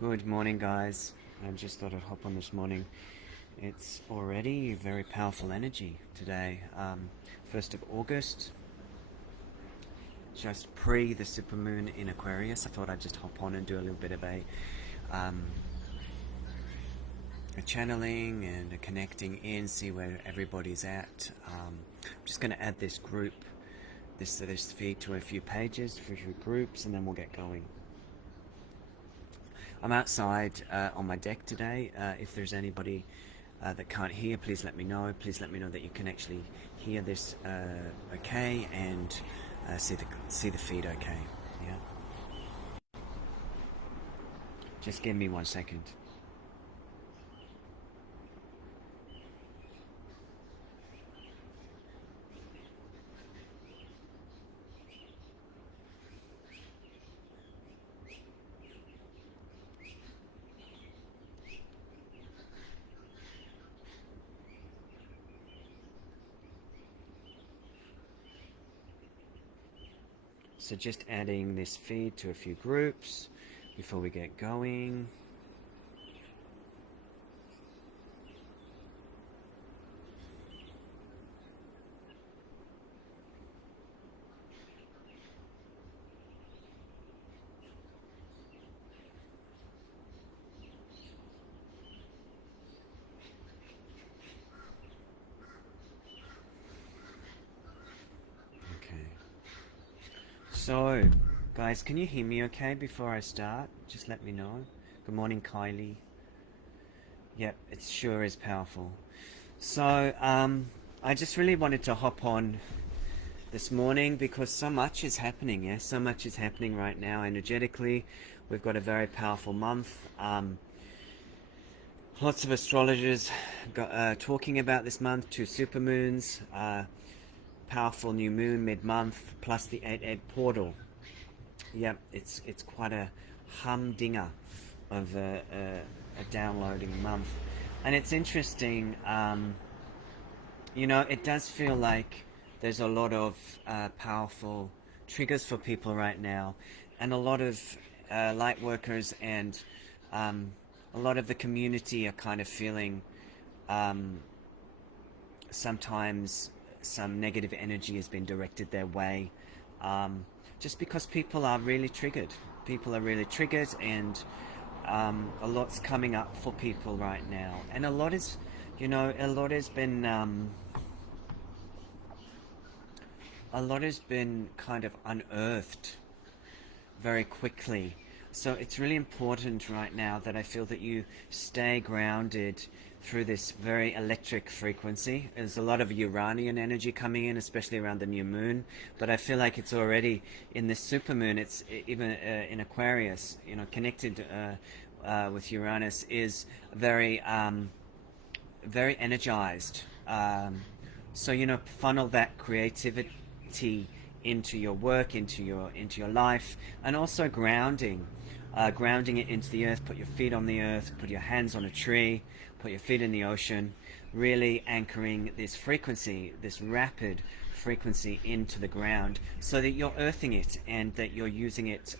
Good morning, guys. I just thought I'd hop on this morning. It's already very powerful energy today. 1st of August, just pre the supermoon in Aquarius. I thought I'd just hop on and do a little bit of um, a channeling and a connecting in, see where everybody's at. I'm just going to add this group, this feed to a few pages, for a few groups, and then we'll get going. I'm outside on my deck today. If there's anybody that can't hear, please let me know. Please let me know that you can actually hear this okay, and see the feed okay. Yeah. Just give me 1 second. So just adding this feed to a few groups before we get going. So, guys, can you hear me okay before I start? Just let me know. Good morning, Kylie. Yep, it sure is powerful. So, I just really wanted to hop on this morning because so much is happening, yeah? So much is happening right now energetically. We've got a very powerful month. Lots of astrologers talking about this month, 2 supermoons, powerful new moon mid-month, plus the 8-8 portal. Yep, it's quite a humdinger of a downloading month. And it's interesting, you know, it does feel like there's a lot of powerful triggers for people right now, and a lot of light workers and a lot of the community are kind of feeling sometimes some negative energy has been directed their way, just because people are really triggered. People are really triggered, and a lot's coming up for people right now, and a lot is, you know, a lot has been kind of unearthed very quickly. So it's really important right now that I feel that you stay grounded through this very electric frequency. There's a lot of Uranian energy coming in, especially around the new moon, but I feel like it's already in this supermoon. It's even in Aquarius, you know, connected with Uranus, is very very energized. So, you know, funnel that creativity into your work, into your life, and also grounding it into the earth. Put your feet on the earth, put your hands on a tree, put your feet in the ocean, really anchoring this frequency, this rapid frequency, into the ground, so that you're earthing it, and that you're using it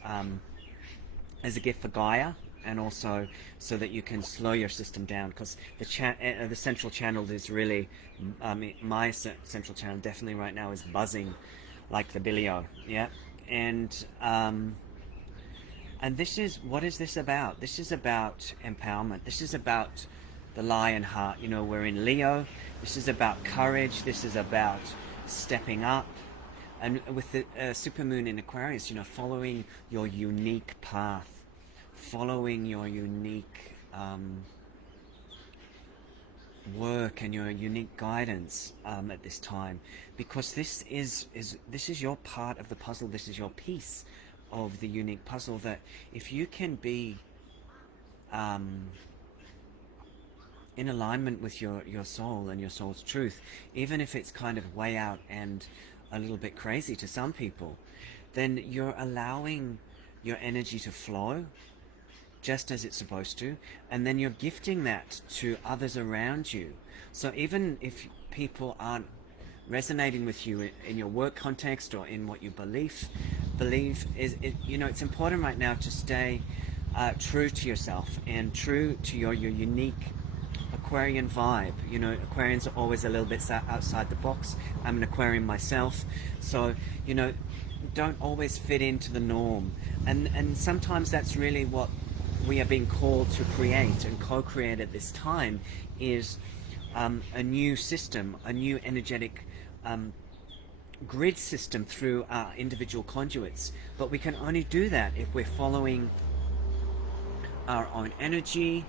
as a gift for Gaia, and also so that you can slow your system down, because the central channel is really, my central channel definitely right now is buzzing like the billio, yeah. And this is, what is this about? This is about empowerment. This is about the lion heart. You know, we're in Leo. This is about courage. This is about stepping up. And with the supermoon in Aquarius, you know, following your unique path, following your unique work and your unique guidance at this time, because this is your part of the puzzle. This is your piece of the unique puzzle, that if you can be in alignment with your soul and your soul's truth, even if it's kind of way out and a little bit crazy to some people, then you're allowing your energy to flow just as it's supposed to, and then you're gifting that to others around you. So even if people aren't resonating with you in your work context or in what you believe is it, you know, it's important right now to stay true to yourself and true to your unique Aquarian vibe. You know, Aquarians are always a little bit outside the box. I'm an Aquarian myself, so you know, don't always fit into the norm. And sometimes that's really what we are being called to create and co-create at this time, is a new system, a new energetic grid system through our individual conduits. But we can only do that if we're following our own energy,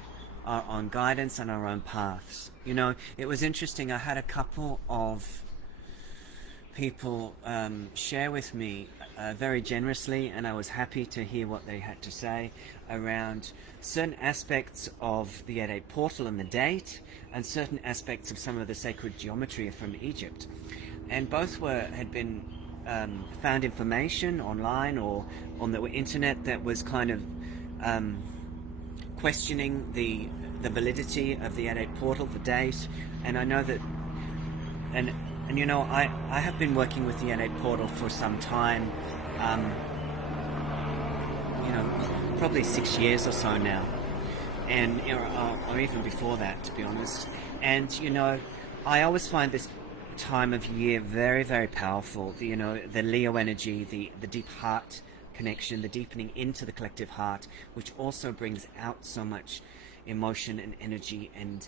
our own guidance, and our own paths. You know, it was interesting. I had a couple of people share with me very generously, and I was happy to hear what they had to say around certain aspects of the 8-8 portal and the date, and certain aspects of some of the sacred geometry from Egypt. And both had been found information online or on the internet that was kind of questioning the validity of the 8-8 portal, the date. And I know that, and you know, I have been working with the 8-8 portal for some time, you know, probably 6 years or so now, and or even before that, to be honest. And you know, I always find this time of year very, very powerful. You know, the Leo energy, the deep heart connection, the deepening into the collective heart, which also brings out so much emotion and energy and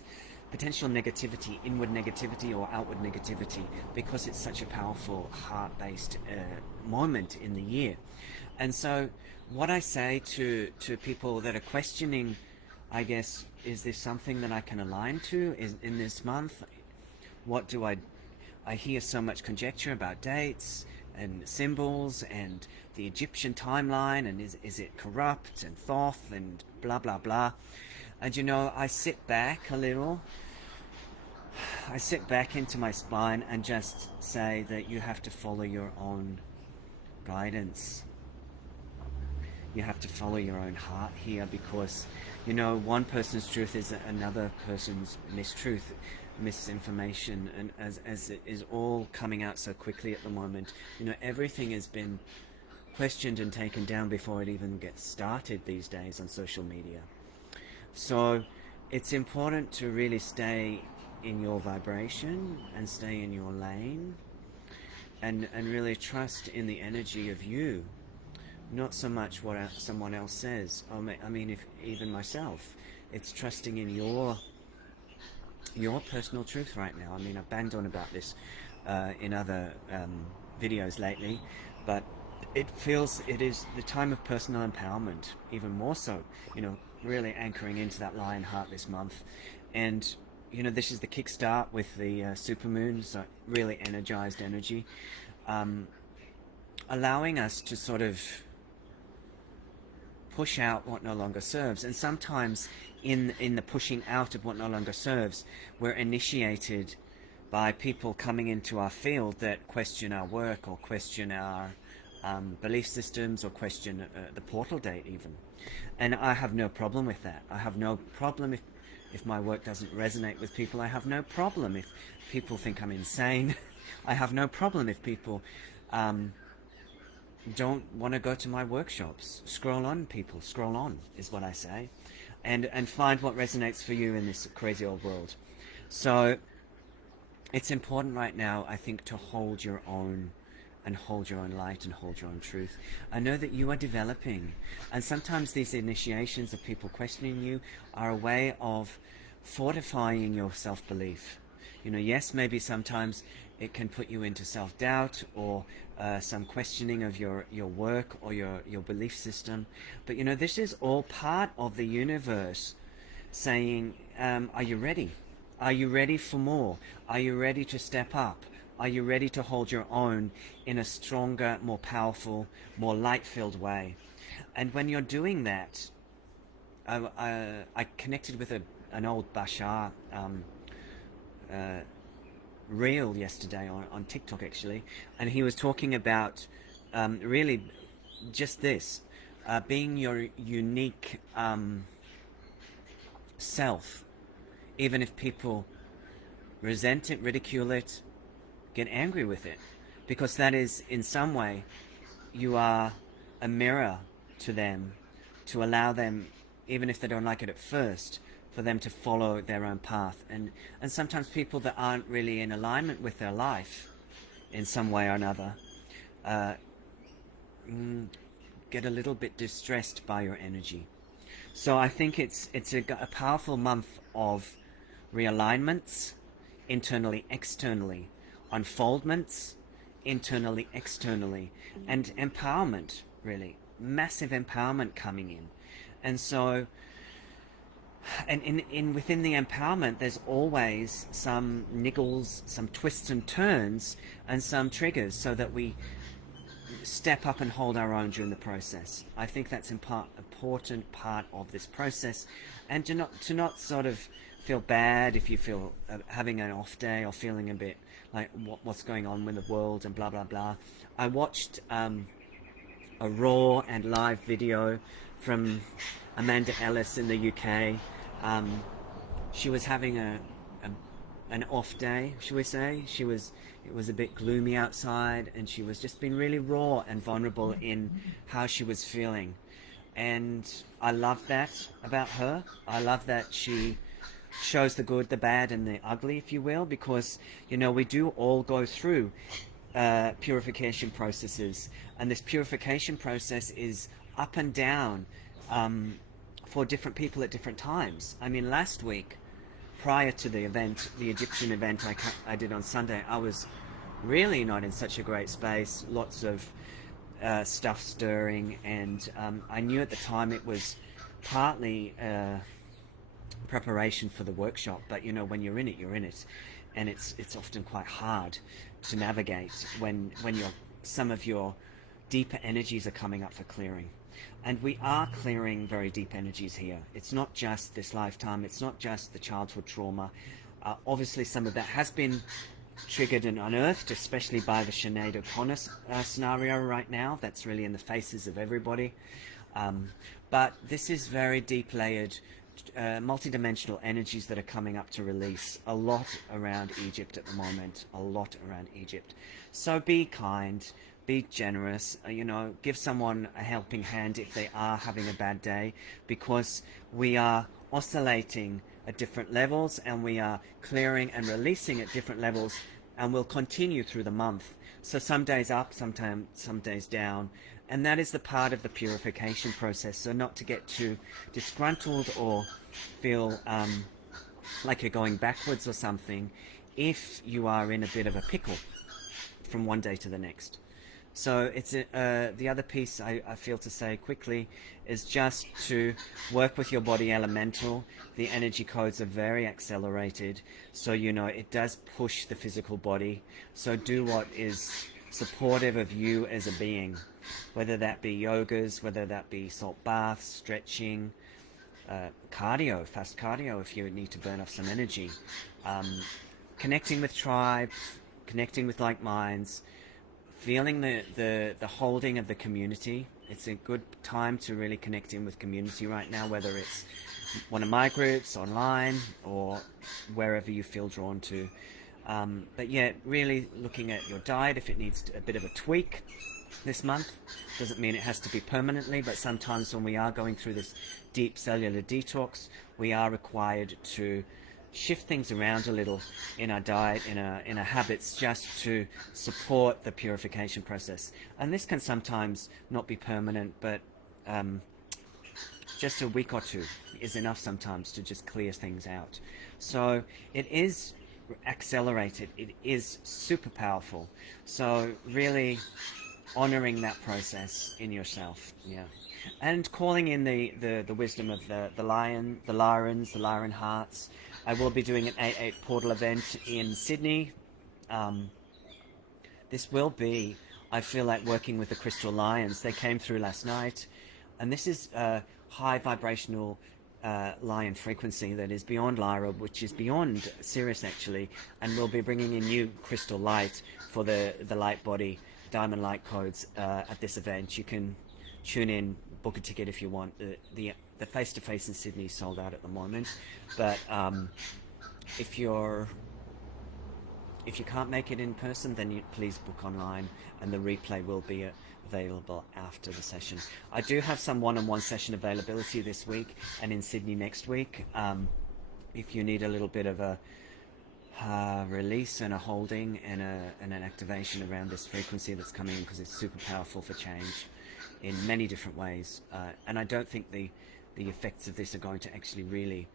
potential negativity, inward negativity or outward negativity, because it's such a powerful heart-based moment in the year. And so what I say to people that are questioning, I guess, is this something that I can align to in this month? What do I hear so much conjecture about dates and symbols and the Egyptian timeline, and is it corrupt and Thoth and blah blah blah. And you know, I sit back a little, I sit back into my spine and just say that you have to follow your own guidance. You have to follow your own heart here, because you know, one person's truth is another person's misinformation, and as it is all coming out so quickly at the moment, you know, everything has been questioned and taken down before it even gets started these days on social media. So it's important to really stay in your vibration and stay in your lane, and really trust in the energy of you, not so much what someone else says. I mean, if even myself, it's trusting in your personal truth right now. I mean, I've banged on about this in other videos lately, but it is the time of personal empowerment, even more so, you know, really anchoring into that lion heart this month. And you know, this is the kickstart with the supermoon, so really energized energy, allowing us to sort of push out what no longer serves. And sometimes in the pushing out of what no longer serves, we're initiated by people coming into our field that question our work, or question our belief systems, or question the portal date even. And I have no problem with that. I have no problem if my work doesn't resonate with people. I have no problem if people think I'm insane. I have no problem if people don't want to go to my workshops. Scroll on, people. Scroll on is what I say. And find what resonates for you in this crazy old world. So it's important right now, I think, to hold your own, and hold your own light, and hold your own truth. I know that you are developing, and sometimes these initiations of people questioning you are a way of fortifying your self-belief. You know, yes, maybe sometimes it can put you into self-doubt, or some questioning of your work or your belief system. But you know, this is all part of the universe saying, are you ready? Are you ready for more? Are you ready to step up? Are you ready to hold your own in a stronger, more powerful, more light-filled way? And when you're doing that, I connected with an old Bashar reel yesterday on TikTok, actually, and he was talking about really just this, being your unique self, even if people resent it, ridicule it, get angry with it, because that is, in some way, you are a mirror to them to allow them, even if they don't like it at first, for them to follow their own path. And sometimes people that aren't really in alignment with their life in some way or another get a little bit distressed by your energy. So I think it's a powerful month of realignments, internally, externally, unfoldments, internally, externally, and empowerment, really. Massive empowerment coming in. And so, and within the empowerment, there's always some niggles, some twists and turns, and some triggers, so that we step up and hold our own during the process. I think that's important part of this process, and to not sort of feel bad if you feel having an off day or feeling a bit like what's going on with the world and blah blah blah. I watched a raw and live video from Amanda Ellis in the UK. She was having an off day, shall we say. It was a bit gloomy outside, and she was just being really raw and vulnerable in how she was feeling. And I love that about her. I love that she shows the good, the bad, and the ugly, if you will, because, you know, we do all go through purification processes, and this purification process is up and down for different people at different times. I mean, last week, prior to the event, the Egyptian event I did on Sunday, I was really not in such a great space. Lots of stuff stirring, and I knew at the time it was partly preparation for the workshop, but you know, when you're in it, you're in it, and it's often quite hard to navigate when some of your deeper energies are coming up for clearing. And we are clearing very deep energies here. It's not just this lifetime, it's not just the childhood trauma. Obviously some of that has been triggered and unearthed, especially by the Sinead O'Connor scenario right now. That's really in the faces of everybody. But this is very deep layered, multidimensional energies that are coming up to release. A lot around Egypt at the moment, a lot around Egypt. So be kind, be generous, you know, give someone a helping hand if they are having a bad day, because we are oscillating at different levels, and we are clearing and releasing at different levels, and will continue through the month. So some days up, some days down, and that is the part of the purification process. So not to get too disgruntled or feel like you're going backwards or something if you are in a bit of a pickle from one day to the next. So it's the other piece I feel to say quickly is just to work with your body elemental. The energy codes are very accelerated, so you know it does push the physical body. So do what is supportive of you as a being, whether that be yogas, whether that be salt baths, stretching, cardio, fast cardio if you need to burn off some energy, connecting with tribe, connecting with like minds, feeling the holding of the community. It's a good time to really connect in with community right now, whether it's one of my groups online or wherever you feel drawn to. But yeah, really looking at your diet if it needs a bit of a tweak this month. Doesn't mean it has to be permanently, but sometimes when we are going through this deep cellular detox, we are required to shift things around a little in our diet, in our habits, just to support the purification process. And this can sometimes not be permanent, but just a week or two is enough sometimes to just clear things out. So it is accelerated, it is super powerful. So really honoring that process in yourself, yeah. And calling in the wisdom of the lion, the Lyrans, the Lyran hearts. I will be doing an 8/8 portal event in Sydney. This will be, I feel like, working with the crystal lions. They came through last night, and this is a high vibrational lion frequency that is beyond Lyra, which is beyond Sirius actually, and we'll be bringing in new crystal light for the light body diamond light codes at this event. You can tune in, book a ticket if you want. The face-to-face in Sydney is sold out at the moment, but if you're If you can't make it in person, then please book online, and the replay will be available after the session. I do have some one-on-one session availability this week and in Sydney next week. If you need a little bit of a release and a holding and an activation around this frequency that's coming in, because it's super powerful for change in many different ways. And I don't think the effects of this are going to actually really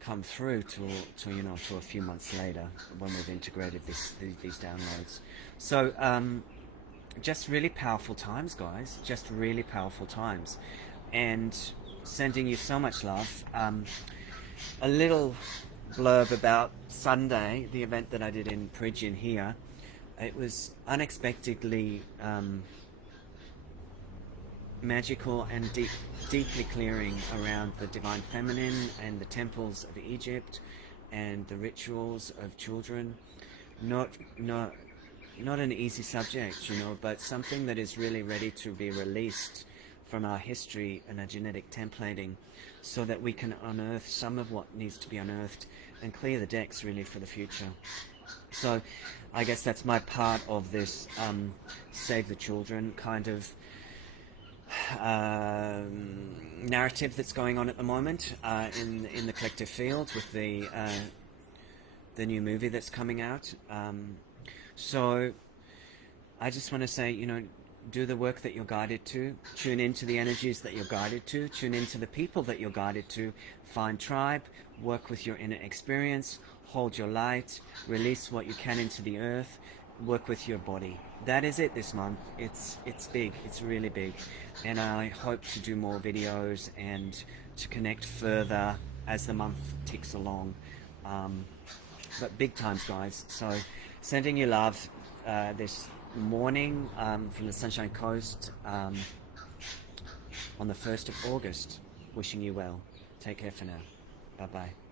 come through to a few months later, when we've integrated these downloads. So just really powerful times, guys, just really powerful times, and sending you so much love. A little blurb about Sunday, the event that I did in Pridgeon here. It was unexpectedly magical and deeply clearing around the divine feminine and the temples of Egypt and the rituals of children. Not an easy subject, but something that is really ready to be released from our history and our genetic templating, so that we can unearth some of what needs to be unearthed and clear the decks really for the future. So I guess that's my part of this Save the Children kind of narrative that's going on at the moment in the collective field with the new movie that's coming out. So I just want to say, do the work that you're guided to, tune into the energies that you're guided to, tune into the people that you're guided to, find tribe, work with your inner experience, hold your light, release what you can into the earth, work with your body. That is it this month. It's big, it's really big, and I hope to do more videos and to connect further as the month ticks along. But big times, guys. So sending you love this morning from the Sunshine Coast on the 1st of August. Wishing you well. Take care for now. Bye bye.